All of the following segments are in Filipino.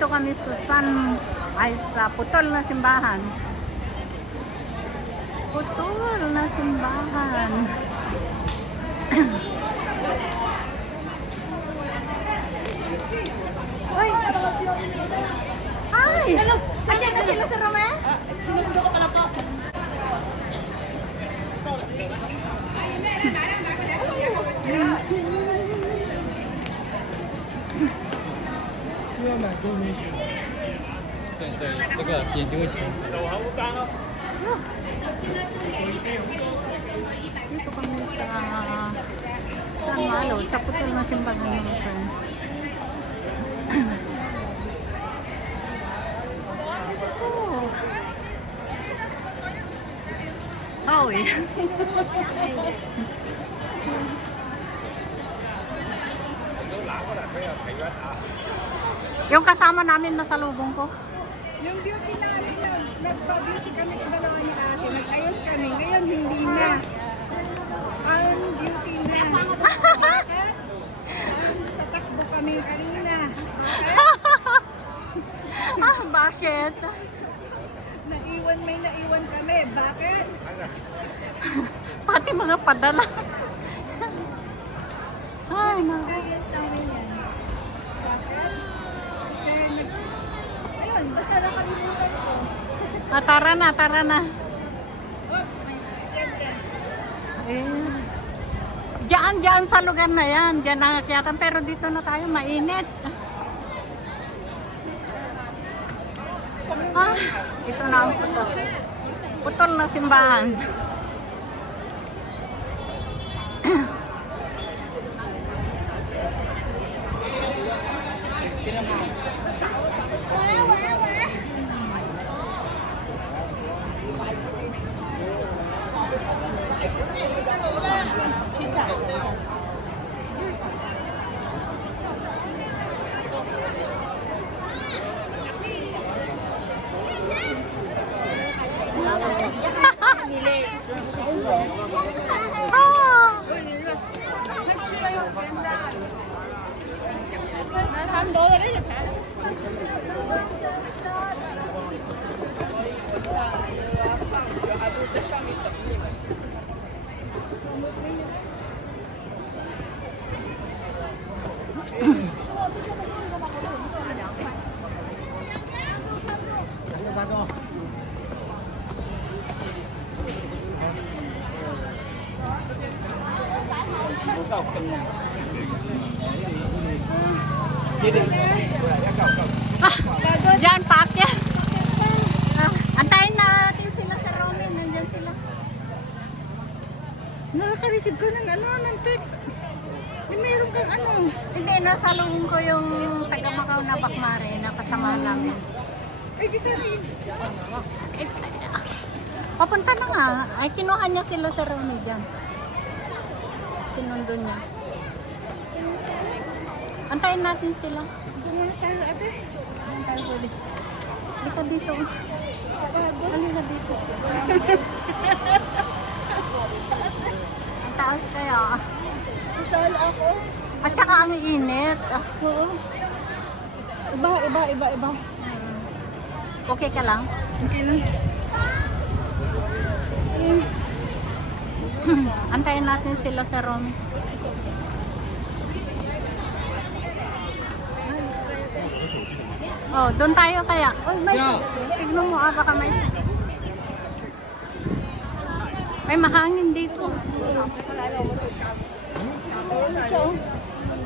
Nandito kami sa putol na simbahan. Putol na simbahan. Uy! Ay! Hello! Andiyan na sila sa Rome? Sinusundo ko pala po.这个解丢钱。 Dito kami sa Malo, sa putol na simbahan ng friends. Oh. Oh, yeah. Yung kasama namin na salubong ko. Yung beauty namin, nagpa-beauty kami ng dalawa ni ate. Nag-ayos kami. Ngayon, hindi na. Ang beauty na. Bakit? Sa takbo kami kanina. Bakit? May naiwan kami. Bakit? Pati mga padala. Ay, Experience namin yan. Bakit? Kasi ayun, basta nakalimutan ko. tara na, tara na. Eh, diyan sa lugar na yan. Diyan nangakyatan. Pero dito na tayo, mainit. Ah, ito na ang putol. Putol na simbahan. Diyan, paakyat. Antayin natin sila sa Rome. Nandyan sila. Nakaka-receive ko ng ng text. Mayroon kang Hindi, nasalubong ko yung taga-Macau na bakmare na kasama namin. Ay, di sana yun. Eh, papunta na nga. Ay, kinuha niya sila sa Rome dyan. Sinundo niya. Antayin natin sila. Kumuna tayo, ate. Antayin tayo ulit. Dito, dito. Halika dito. Ang taas kaya. Saan ako? At saka ang init. Oo. Iba. Okay ka lang? Okay lang. Antayin natin sila sa Rome. Oh, doon tayo kaya. Oh, may tignan mo baka may mahangin dito. Ano siya, oh?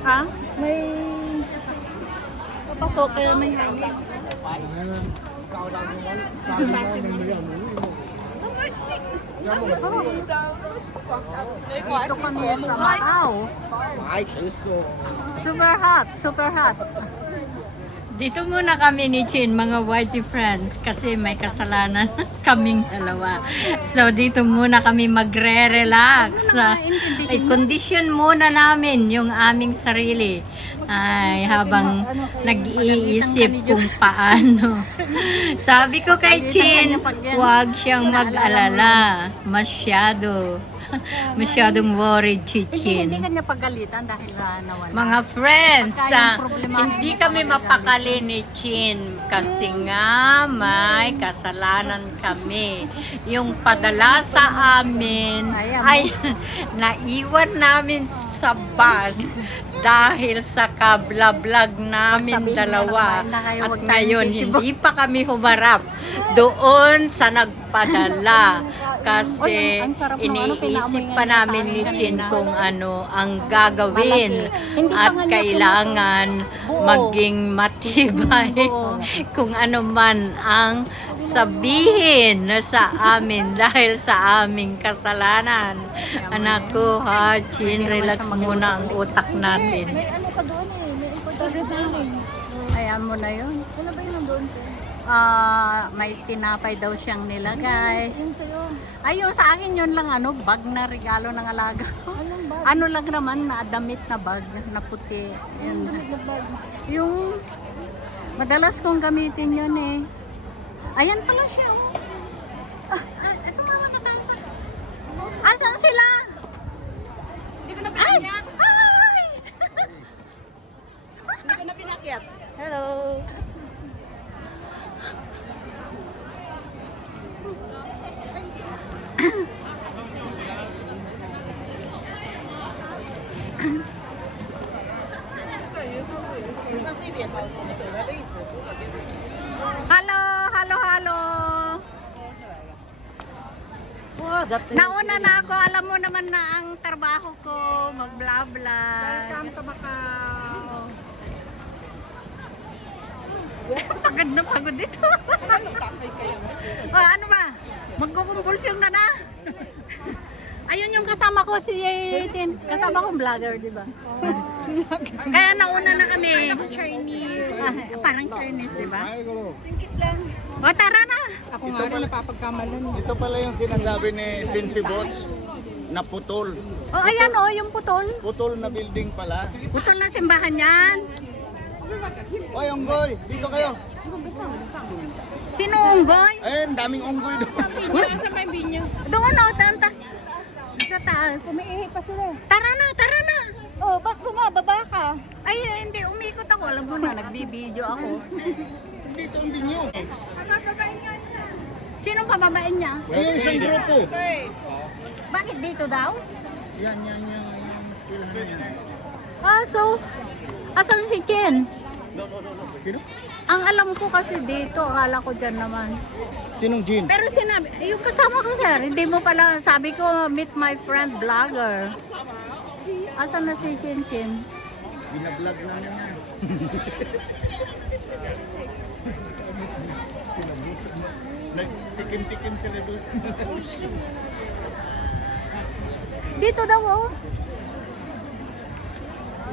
Ha? May papasok kaya may hangin. Dito kami sa Macau. Super hot, super hot. Dito muna kami ni Chin, mga whitey friends, kasi may kasalanan kaming dalawa. So, dito muna kami magre-relax. Ay, condition muna namin yung aming sarili. Ay, habang nag-iisip kung paano. Sabi ko kay Chin, huwag siyang mag-alala. Masyado. masyadong worried si Hindi Chin. kanya pagalitan dahil nawala. Mga friends, Pagka yung problema, hindi kami mapakali ni Chin kasi nga may kasalanan kami. Yung padala sa amin ay naiwan namin sa bus dahil sa kabla-vlog namin Sabihin dalawa. na naman na kayo, At wag na ngayon, yung hindi pa kami humarap doon sa nagpadala. Kasi Oy, ang sarap ng ano, iniisip pinaamoy pa nga namin yung ni kanin Chin kanina. kung ano ang gagawin. Malaki. Hindi pa At nga niya kailangan buo. maging matibay Buo. kung ano man ang sabihin sa amin dahil sa aming kasalanan. Anak ko ha, Chin, relax muna ang utak natin. May ano ka doon eh, may importante sa amin. Ayan mo na yun. Ano ba yun doon? May tinapay daw siyang nilagay. Yung sa'yo, Ayun, sa akin yun lang bag na regalo ng alaga ko. anong bag? Ano lang naman, na damit na bag na puti. Yung Yun. damit na bag. Yung madalas kong gamitin yun eh. Ayan pala siya. Sumama na tayo sa... Asan sila? Hindi ko na pinakyat. Ay! Hindi ko na pinakyat. Hello. Hello, hello, hello. Nauna na ako. Alam mo naman na ang trabaho ko. Mag-bla-bla. Welcome to Macau. Pagod na pagod dito. Ano ba? Magkukumbulsyon ka na? Ayun yung kasama ko si Tin. Kasama kong vlogger, di ba? Kaya nauna na kami. Chinese. Parang Chinese, di ba? O, tara na. Ako nga rin napapagkamalan. Ito pala yung sinasabi ni Cincy Bots na putol. O, ayan o, yung putol. Putol na building pala. Putol na simbahan yan. Oy, Onggoy, dito kayo. Sino unggoy? Ayun, daming unggoy doon. Sa may binyo. Doon o, tanta. Sa taas. Umiihi pa sila. Tara na, tara na. Oh, ba't bumababa ka? Ay, hindi, umikot ako. Alam mo na, nagbibideo ako. Dito ang binyo. Sinong kababain niya? Ayun, isang grupo. Bakit dito daw? Yan, yung eskwelahan na yan. So, asan si Chen? Sino? Ang alam ko kasi dito, akala ko dyan naman. Sinong Jean? Pero sinabi, yung kasama ko sir, hindi mo pala, sabi ko, meet my friend vlogger. Asan na si Chen Chen? Binablog namin yan. Nagtikim-tikim sila doon sa Dito daw oh.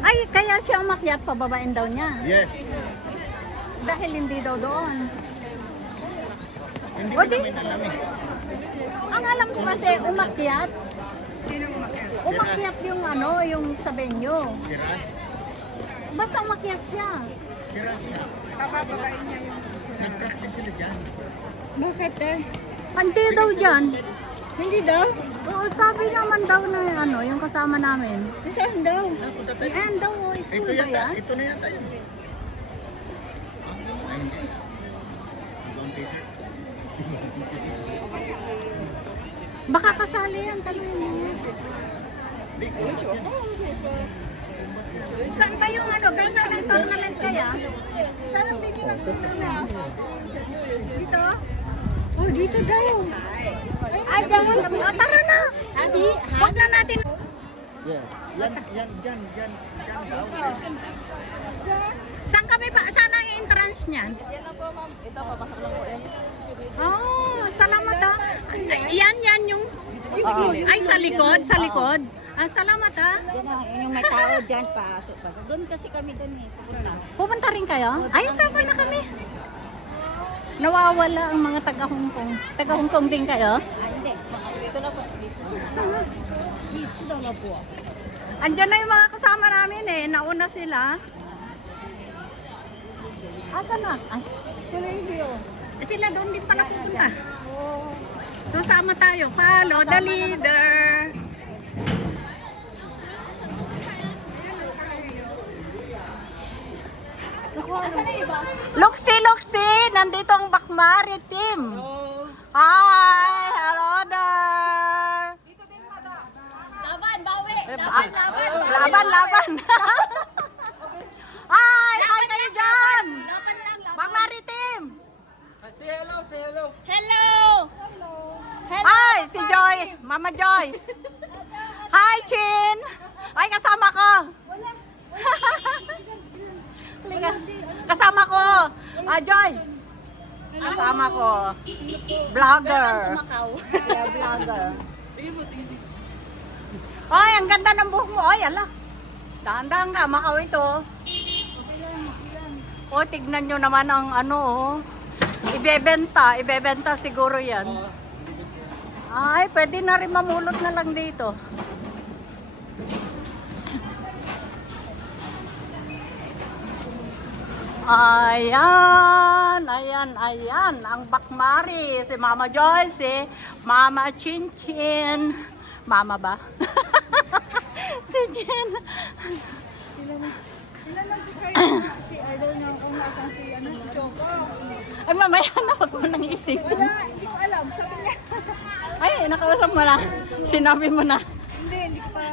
Ay, kaya siya umakyat, pababain daw niya. Yes. Dahil hindi daw doon. Hindi O, ko di- namin alam eh. Ang alam ko kasi, umakyat. Umakyat yung ano, yung sa venue. Si Ras. Basta umakyat siya. Si Ras nga. Nag-practice sila dyan. Bakit eh? Hindi daw dyan. Hindi daw? Oo, sabi naman daw na ano, yung kasama namin. Saan daw? Napunta tayo. Yan daw, oh, Ito school ba yata, yan? ito na yata yun. Ay, hindi. Ibang t-shirt. Baka kasali yan, tanongin mo. Saan ba yung ano, ganyan ng tournament kaya? Saan ang bigyan ng tournament? Dito? Oh, dito daw. Ay, dahil, tara na! Huwag na natin. Yes. Yan daw. Saan kami pa? Saan ang entrance niyan? Yan lang po, ma'am. Ito, papasok lang po yan. Oh, salamat ah. Yan yung... Ay, sa likod. Salamat ah. Yung may tao dyan, pasok pa. Doon kasi kami doon eh, pupunta. Pupunta rin kayo? Ay, sama na kami. Nawawala ang mga taga-Hong Kong. Taga-Hong Kong din kayo? Hindi. Dito na po. Dito na po. Andiyan na yung mga kasama namin eh. Nauna sila. Asa na? Ay, sila doon din pala pupunta. So, sama tayo. Follow the leader. Luxi! Nandito ang Bakmari team. Hi! Hello there! Laban, bawi! Laban! Hi! Hi kayo dyan! Bakmari team! Hello! Hi! Si Joy! Mama Joy! Hi, Chin! Ay, kasama ko! Halika. Kasama ko! Joy! Kasama ko. Vlogger. Yeah, vlogger. Ay, ang ganda ng buhok mo. Ay, ala. Dahan-dahan ka, Macau ito. O, tignan nyo naman ang ano, oh. Ibebenta siguro yan. Ay, pwede na rin mamulot na lang dito. Ayan, ang Bakmari, si Mama Joy, si Mama Chinchin. Mama ba? Si Chin. Sila lang si kayo si idol ng unasan si Choco. Ay, mamaya na, wag mo nang isip. Wala, hindi ko alam. Sabi niya. Ay, nakausap mo na. Sinabi mo na. Hindi pa.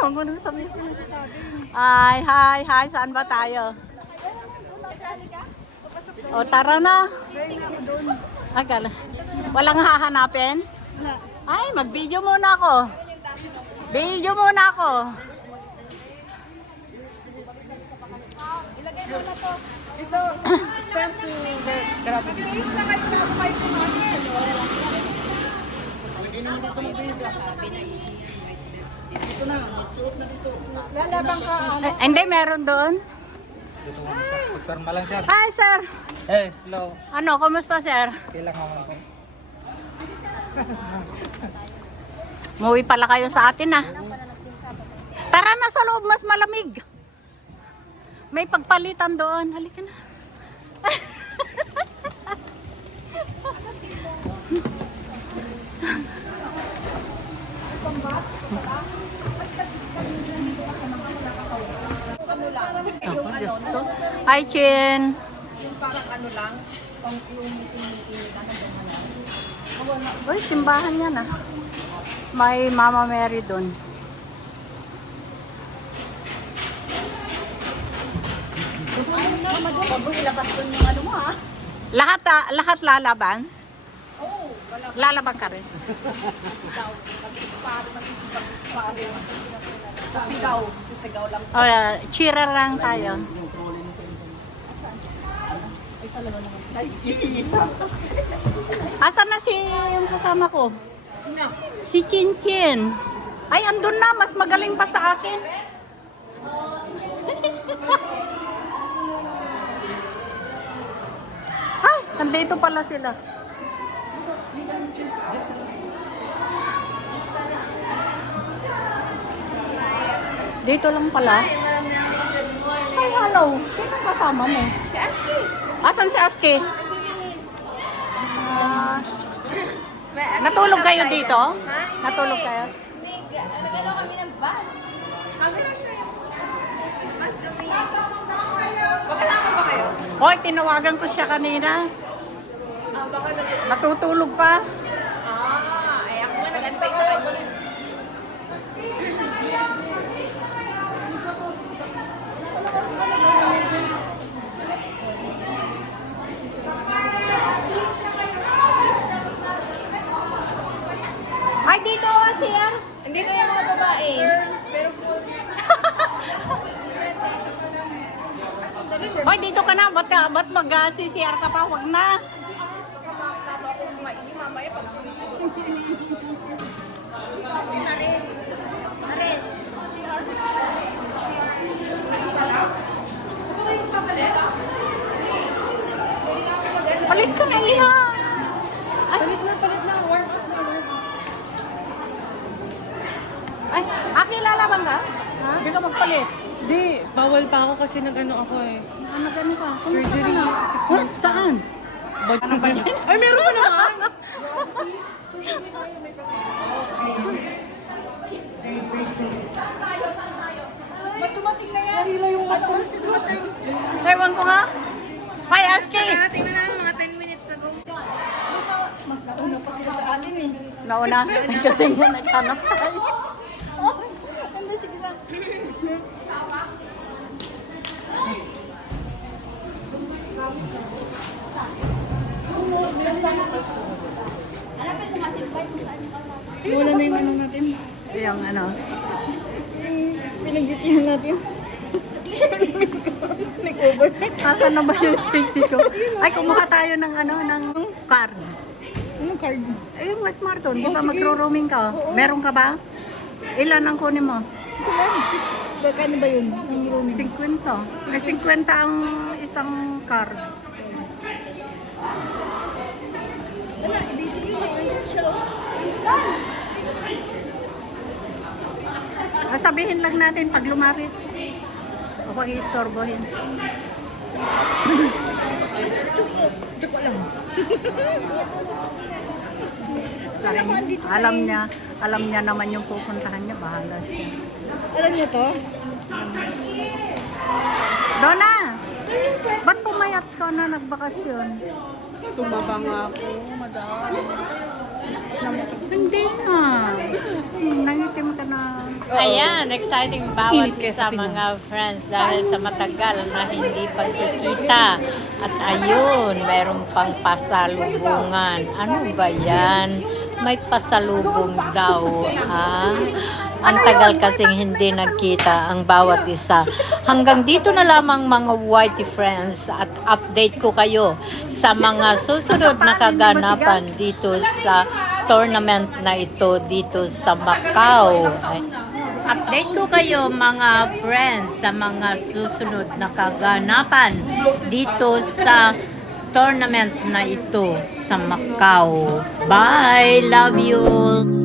Huwag mo nang sabihin. Sabi. Ay, hi. Saan ba tayo? O, tara na. Akala. Walang hahanapin? Ay, mag-video muna ako. Video muna ako. Ito, send to the grab. Nag-release na kayo na ako kayo kumain. Dito na, magsuot na dito. Lalabang ka. Hindi, meron doon. Pagkarma lang, sir. Hi, sir. Hello. Ano, kumusta, sir? Kailangan mo ako. Umuwi pala kayo sa atin, ah. Tara na sa loob, mas malamig. May pagpalitan doon. Halika na. Ako, Diyos ko. Hi, Chin. Uy, simbahan yan, ah. May Mama Mary doon. Lahat lalaban? Lalaban ka rin. Sisigaw lang. Oh, cheerer lang tayo. Asan na si yung kasama ko? Si Chin Chin. Ay, andun na. Mas magaling pa sa akin. Ay, nandito pala sila. Dito lang pala. Ay, hello. Sino kasama mo? Si Ashley. Asan si Aski? Natulog kayo dito? Natulog kayo? Nag-ano kami ng bus. Kami na siya. Bus kami. Magkasama ba kayo? Hoy, tinawagan ko siya kanina. Baka Natutulog pa. ay ako nga nag-antay sa kanya. Ay, dito sir. Hindi ko yung mga babae. Hoy, dito ka na. Ba't mag-CCR ka pa? Huwag na. Mamaya pag sumisigaw. Si Maris. Maris. Palit ka na iha. Palit na. Warm up na. Ay, Aki, lalaban ka? Hindi ka magpalit. Di, bawal pa ako kasi nag-ano ako eh. Ano ka? Surgery, 6 months. Saan? Ano ba yan? Ay, meron pa naman! Ba't dumating na yan? Narila yung ano oras dumating? Ewan ko nga. Hi, Aski! Narating na namin mga 10 minutes ago. Mas nauna pa sila sa atin eh. Nauna. Kasi nga naghanap tayo. Hindi, sige lang. Wala na yung ano natin. Yung ano. Pinagbitihan natin. Makeover. Asan na ba yung safety ko? Ay, kumuha tayo ng ano, ng card. Anong card? Eh, yung Smartphone, di ba sige. magro-roaming ka? Meron ka ba? Ilan ang kunin mo? Isa lang. Kano ba yun? Ang roaming? 50. May 50 ang isang card. Wala, DCU. Andyan siya. Sabihin lang natin pag lumapit. O pag i-istorbohin. Hindi ko alam. Alam niya naman yung pupuntahan niya, bahala siya. Alam niyo to? Donna! Ba't pumayat ka na nagbakasyon? Tumaba nga ako, madam. Hindi nga. Nangitim ka na. Ayan, exciting bawat sa mga friends dahil sa matagal na hindi pagkikita. At ayun, mayroong pang pasalubungan. Ano ba yan? May pasalubong daw. Ah? Ang tagal kasing hindi nagkita ang bawat isa. Hanggang dito na lamang mga Whitey friends at update ko kayo sa mga susunod na kaganapan dito sa tournament na ito dito sa Macau. Update ko kayo mga friends sa mga susunod na kaganapan dito sa tournament na ito sa Macau. Bye! Love you!